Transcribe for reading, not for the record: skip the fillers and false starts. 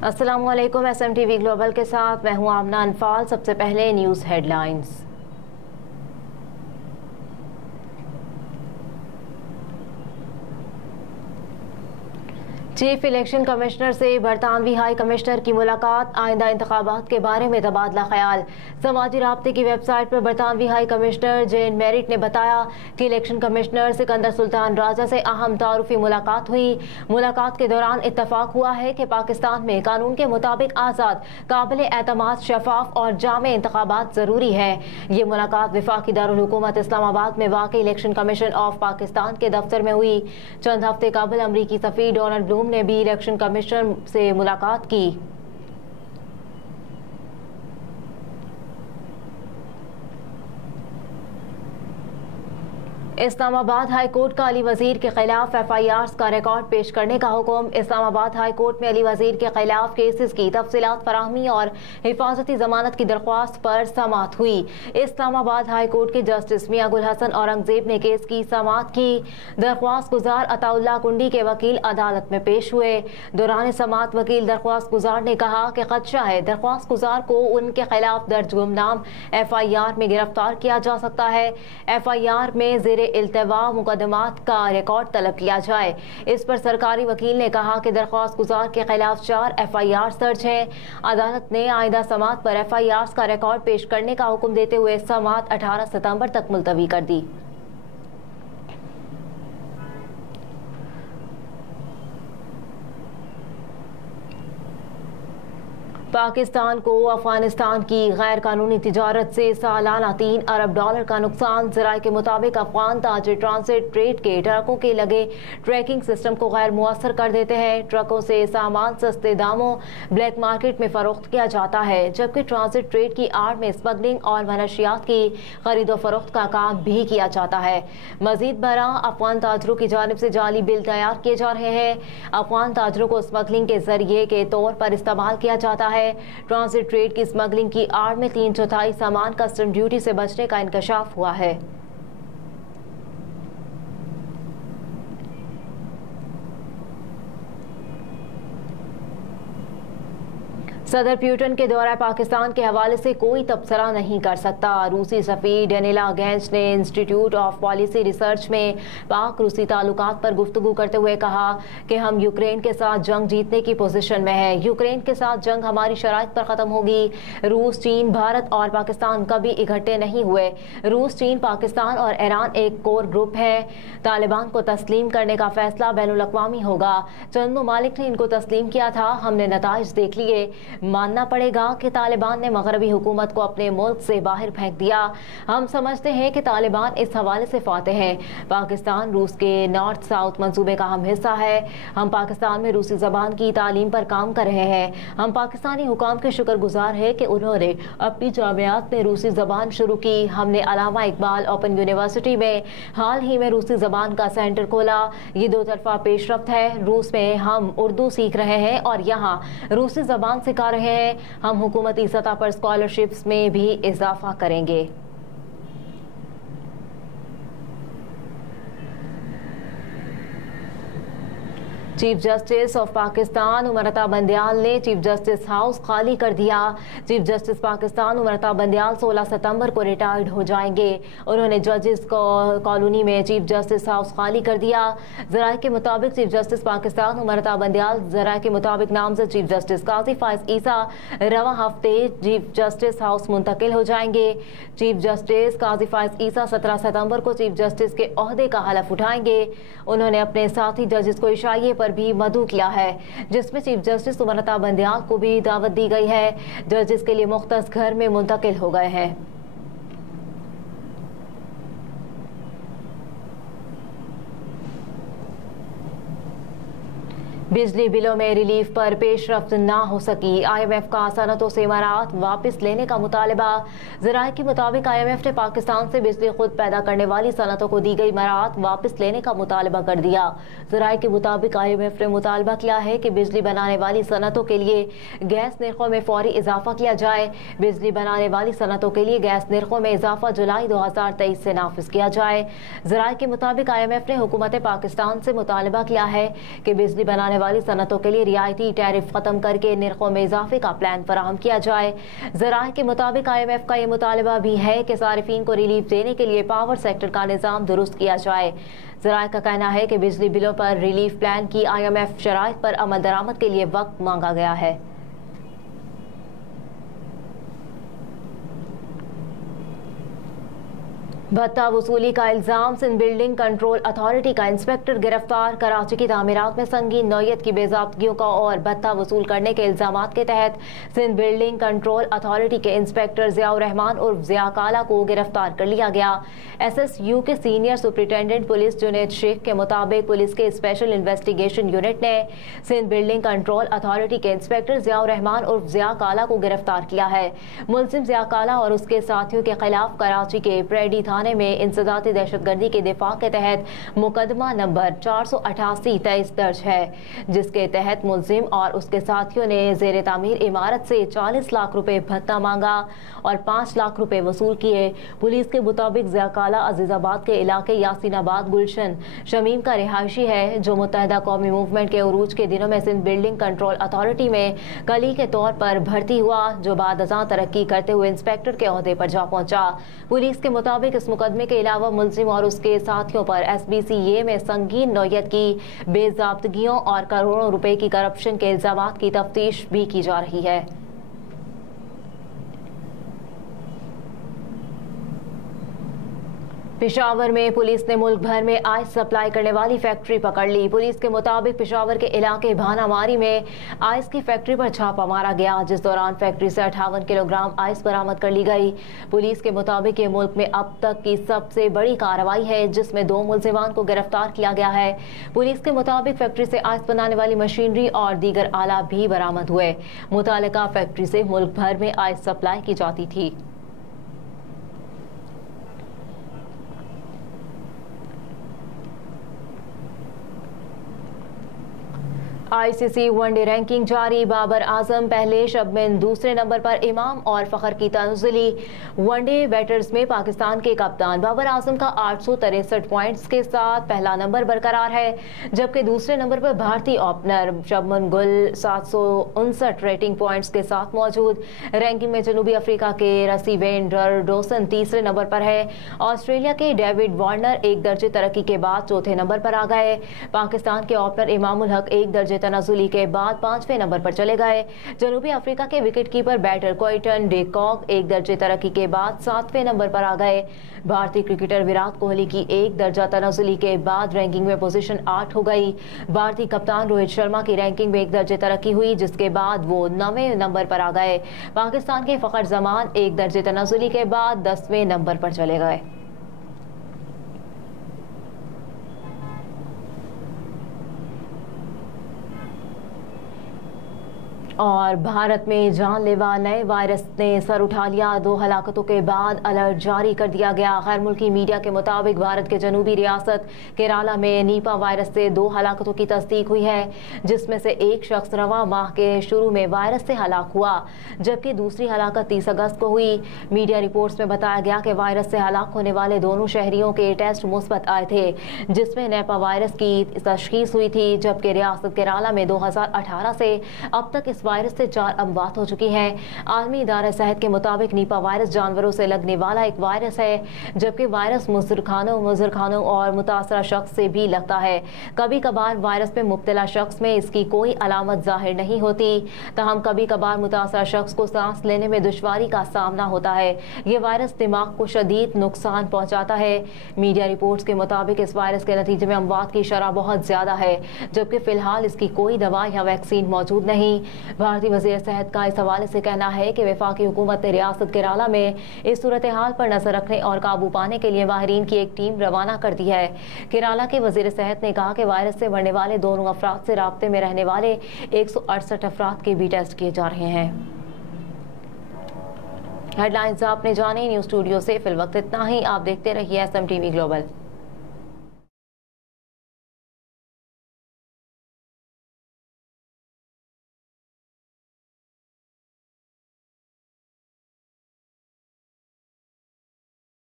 अस्सलामुअलैकुम। SMTV global के साथ मैं हूं आमना अनफाल। सबसे पहले news headlines. Chief election commissioner से बरतानवी हाई कमिश्नर की मुलाकात, आइंदा इंतखाबात के बारे में तबादला ख्याल। समाजी राब्ते की वेबसाइट पर बरतानवी हाई कमिश्नर जेन मेरिट ने बताया कि इलेक्शन कमिश्नर सिकंदर सुल्तान राजा से अहम तारुफी मुलाकात हुई। मुलाकात के दौरान इत्तफाक हुआ है कि पाकिस्तान में कानून के मुताबिक आज़ाद, काबिल एतमाद, शफाफ और जामे इंतखाबात ज़रूरी है। ये मुलाकात वफाकी दारुल हुकूमत इस्लामाबाद में वाक़ इलेक्शन कमीशन ऑफ पाकिस्तान के दफ्तर में हुई। चंद हफ्ते कबल अमरीकी सफ़ीर डोनाल्ड ब्लूम ने भी इलेक्शन कमिश्नर से मुलाकात की। इस्लामाबाद हाई कोर्ट का अली वजीर के खिलाफ FIRs का रिकॉर्ड पेश करने का हुक्म। इस्लामाबाद हाई कोर्ट में अली वजीर के खिलाफ केसेस की तफसीलात फराहमी और हिफाजती जमानत की दरख्वास्त पर समाअत हुई। इस्लामाबाद हाई कोर्ट के जस्टिस मियां गुल हसन औरंगजेब ने केस की समाअत की। दरख्वास्त गुजार अताउल्लाह कुंडी के वकील अदालत में पेश हुए। दौरान समाअत वकील दरख्वास्त गुजार ने कहा कि खदशा है दरख्वास्त गुजार को उनके खिलाफ दर्ज गुमनाम FIR में गिरफ्तार किया जा सकता है। FIR में ज़ेरे इल्तवा मुकदमात का रिकॉर्ड तलब किया जाए। इस पर सरकारी वकील ने कहा कि दरख्वास्त गुजार के खिलाफ 4 FIR दर्ज हैं। अदालत ने आइंदा समाअत पर FIRs का रिकॉर्ड पेश करने का हुक्म देते हुए समाअत 18 सितंबर तक मुलतवी कर दी। पाकिस्तान को अफगानिस्तान की गैर कानूनी तिजारत से सालाना $3 अरब का नुकसान। ज़राए के मुताबिक अफगान ताजिर ट्रांसिट ट्रेड के ट्रकों के लगे ट्रैकिंग सिस्टम को गैर मुअस्सर कर देते हैं। ट्रकों से सामान सस्ते दामों ब्लैक मार्केट में फरोख्त किया जाता है, जबकि ट्रांसिट ट्रेड की आड़ में स्मगलिंग और मनशियात की खरीदो फरोख्त का काम भी किया जाता है। मजीद बरा अफगान ताजरों की जानिब से जाली बिल तैयार किए जा रहे हैं। अफगान ताजरों को स्मगलिंग के जरिए के तौर पर इस्तेमाल किया जाता है। ट्रांसिट ट्रेड की स्मगलिंग की आड़ में 3/4 सामान कस्टम ड्यूटी से बचने का इंकशाफ हुआ है। सदर प्यूटन के दौरा पाकिस्तान के हवाले से कोई तबसरा नहीं कर सकता। रूसी सफ़ीर डेनिला गैंज ने इंस्टीट्यूट ऑफ पॉलिसी रिसर्च में पाक रूसी ताल्लुकात पर गुफ्तगू करते हुए कहा कि हम यूक्रेन के साथ जंग जीतने की पोजीशन में है। यूक्रेन के साथ जंग हमारी शराइत पर ख़त्म होगी। रूस, चीन, भारत और पाकिस्तान कभी इकट्ठे नहीं हुए। रूस, चीन, पाकिस्तान और ईरान एक कोर ग्रुप है। तालिबान को तस्लीम करने का फैसला बैनुल अक़वामी होगा। चंद ममालिक ने इनको तस्लीम किया था, हमने नताइज देख लिए। मानना पड़ेगा कि तालिबान ने मगरबी हुकूमत को अपने मुल्क से बाहर फेंक दिया। हम समझते हैं कि तालिबान इस हवाले से फाते हैं। पाकिस्तान रूस के नॉर्थ साउथ मंसूबे का हम हिस्सा है। हम पाकिस्तान में रूसी ज़बान की तालीम पर काम कर रहे हैं। हम पाकिस्तानी हुकाम के शुक्रगुजार हैं कि उन्होंने अपनी जामियात में रूसी ज़बान शुरू की। हमने अलामा इकबाल ओपन यूनिवर्सिटी में हाल ही में रूसी ज़बान का सेंटर खोला। ये दो तरफा पेशरफ्त है। रूस में हम उर्दू सीख रहे हैं और यहाँ रूसी ज़बान सिखा रहे हैं। हम हुकूमती सतह पर स्कॉलरशिप्स में भी इजाफा करेंगे। Chief justice of Pakistan उमरता Bandial ने चीफ जस्टिस हाउस खाली कर दिया। चीफ जस्टिस पाकिस्तान उमरता बंदयाल 16 सितंबर को रिटायर्ड हो जाएंगे। उन्होंने जजेस कॉलोनी में चीफ जस्टिस हाउस खाली कर दिया। ज़राए के मुताबिक चीफ जस्टिस पाकिस्तान उमरता बंदयाल ज़राए के मुताबिक नामज़द चीफ जस्टिस काजी फाइज ईसा रवा हफ्ते चीफ जस्टिस हाउस मुंतकिल हो जाएंगे। चीफ जस्टिस काजी फाइज ईसा 17 सितंबर को चीफ जस्टिस के ओहदे का हलफ उठाएंगे। उन्होंने अपने साथी जजेस को इशाइये पर भी मदऊ किया है, जिसमें चीफ जस्टिस उमरता बंदयाल को भी दावत दी गई है। जजेस के लिए मुख्तस घर में मुंतकिल हो गए हैं। बिजली बिलों में रिलीफ पर पेशरफ्त ना हो सकी। IMF का सनतों से इमारात वापस लेने का मुतालबा। ज़राए के मुताबिक IMF ने पाकिस्तान से बिजली खुद पैदा करने वाली सनतों को दी गई इमारात वापस लेने का मुतालबा कर दिया। ज़राए के मुताबिक IMF ने मुतालबा किया है कि बिजली बनाने वाली सनतों के लिए गैस निर्खों में फौरी इजाफा किया जाए। बिजली बनाने वाली सनतों के लिए गैस निर्खों में इजाफा जुलाई 2023 से नाफिज किया जाए। ज़राए के मुताबिक IMF ने हुकूमत पाकिस्तान से मुतालबा किया है कि बिजली बनाने जाने वाली सनतों के लिए रियायती टैरिफ खत्म करके निर्खों में इजाफे का प्लान फराहम किया जाए। ज़राए के मुताबिक IMF का ये मुतालबा भी है कि सारिफीन को रिलीफ देने के लिए पावर सेक्टर का निज़ाम दुरुस्त किया जाए। ज़राए का कहना है कि बिजली बिलों पर रिलीफ प्लान की IMF शराइत पर अमल दरामद के लिए वक्त मांगा गया है। भत्ता वसूली का इल्जाम, सिंध बिल्डिंग कंट्रोल अथॉरिटी का इंस्पेक्टर गिरफ्तार। कराची की तामीरात में संगीन नौयत की बेज़ाब्तगियों का और भत्ता वसूल करने के इल्जामात के तहत सिंध बिल्डिंग कंट्रोल अथॉरिटी के इंस्पेक्टर ज़ियाउर रहमान उर्फ ज़िया काला को गिरफ्तार कर लिया गया। SSU के senior superintendent police Junaid Shaikh के मुताबिक पुलिस के स्पेशल इन्वेस्टिगेशन यूनिट ने सिंध बिल्डिंग कंट्रोल अथॉरिटी के इंस्पेक्टर ज़ियाउर रहमान उर्फ ज़िया काला को गिरफ्तार किया है। मुलजिम ज़िया काला और उसके साथियों के खिलाफ कराची के प्रेडी थाने में इंसदाती दहशतगर्दी के दिफा के तहत मुकदमा नंबर 488-23 दर्ज है, जिसके तहत मुलजिम और उसके साथियों ने जेर तामीर इमारत से 40 लाख रुपए भत्ता मांगा और 5 लाख रुपए वसूल किए। पुलिस के मुताबिक ज़िया काला अजीजाबाद के इलाके यासीनाबाद गुलशन शमीम का रिहायशी है, जो मुत्तहदा कौमी मूवमेंट के उरूज के दिनों में सिंध बिल्डिंग कंट्रोल अथॉरिटी में कली के तौर पर भर्ती हुआ, जो बाद अज़ां तरक्की करते हुए इंस्पेक्टर के ओहदे पर जा पहुंचा। पुलिस के मुताबिक इस मुकदमे के अलावा मुलजिम और उसके साथियों पर SBCA में संगीन नौयत की बेज़ाब्तगियों और करोड़ों रुपए की करप्शन के इल्जामात की तफ्तीश भी की जा रही है। पेशावर में पुलिस ने मुल्क भर में आइस सप्लाई करने वाली फैक्ट्री पकड़ ली। पुलिस के मुताबिक पेशावर के इलाके भानामारी में आइस की फैक्ट्री पर छापा मारा गया, जिस दौरान फैक्ट्री से 58 किलोग्राम आइस बरामद कर ली गई। पुलिस के मुताबिक ये मुल्क में अब तक की सबसे बड़ी कार्रवाई है, जिसमें 2 मुलजिमान को गिरफ्तार किया गया है। पुलिस के मुताबिक फैक्ट्री से आइस बनाने वाली मशीनरी और दीगर आला भी बरामद हुए। मुतालिका फैक्ट्री से मुल्क भर में आइस सप्लाई की जाती थी। ICC वनडे रैंकिंग जारी। बाबर आजम पहले, शबनम दूसरे नंबर पर, इमाम और फखर की तनज़ुली। वनडे बैटर्स में पाकिस्तान के कप्तान बाबर आजम का 863 पॉइंट्स के साथ पहला नंबर बरकरार है, जबकि दूसरे नंबर पर भारतीय ओपनर शबनम गुल 759 रेटिंग पॉइंट्स के साथ मौजूद। रैंकिंग में जनूबी अफ्रीका के रसीवेंडर डोसन तीसरे नंबर पर है। ऑस्ट्रेलिया के डेविड वार्नर एक दर्जे तरक्की के बाद चौथे नंबर पर आ गए। पाकिस्तान के ओपनर इमामुल हक एक दर्जे तनाजुली के बाद 5वें नंबर पर चले गए। जनूबी अफ्रीका के wicketkeeper batter Quinton de Kock एक दर्जे तरक्की के बाद 7वें नंबर पर आ गए। भारतीय क्रिकेटर विराट कोहली की एक दर्जा तनाजुली के बाद रैंकिंग में पोजीशन 8 हो गई। भारतीय कप्तान रोहित शर्मा की रैंकिंग में एक दर्जे तरक्की हुई, जिसके बाद वो 9वें नंबर पर आ गए। पाकिस्तान के फखर जमान एक दर्जे तनाजुली के बाद 10वें नंबर पर चले गए। और भारत में जानलेवा नए वायरस ने सर उठा लिया। 2 हलाकतों के बाद अलर्ट जारी कर दिया गया। गैर मुल्की मीडिया के मुताबिक भारत के जनूबी रियासत केरला में नीपा वायरस से 2 हलाकतों की तस्दीक हुई है, जिसमें से एक शख्स रवां माह के शुरू में वायरस से हलाक हुआ, जबकि दूसरी हलाकत 30 अगस्त को हुई। मीडिया रिपोर्ट्स में बताया गया कि वायरस से हलाक होने वाले दोनों शहरियों के टेस्ट मुस्बत आए थे, जिसमें नीपा वायरस की तशखीस हुई थी, जबकि रियासत केरला में 2018 से अब तक इस वायरस से 4 अमवात हो चुकी हैं। आलमी इदारा सेहत के मुताबिक नीपा वायरस जानवरों से लगने वाला एक वायरस है, जबकि वायरस मुजरखानों और मुतासरा शख्स से भी लगता है। कभी कभार वायरस में मुब्तला शख्स में इसकी कोई अलामत जाहिर नहीं होती, तहम कभी कभार मुतासरा शख्स को सांस लेने में दुश्वारी का सामना होता है। ये वायरस दिमाग को शदीद नुकसान पहुंचाता है। मीडिया रिपोर्ट्स के मुताबिक इस वायरस के नतीजे में अमवात की शरह बहुत ज्यादा है, जबकि फिलहाल इसकी कोई दवा या वैक्सीन मौजूद नहीं। भारतीय वज़ीर सेहत का इस हवाले से कहना है कि वफाकी हुकूमत ने रियासत केरला में इस सूरत हाल पर नजर रखने और काबू पाने के लिए माहिरीन की एक टीम रवाना कर दी है। केरला के वज़ीर सेहत ने कहा कि वायरस से मरने वाले दोनों अफराद से राब्ते में रहने वाले 168 अफराद के भी टेस्ट किए जा रहे हैं। हेडलाइंस आपने जानी। न्यूज़ स्टूडियो से फिल वक्त इतना ही। आप देखते रहिए SMTV ग्लोबल।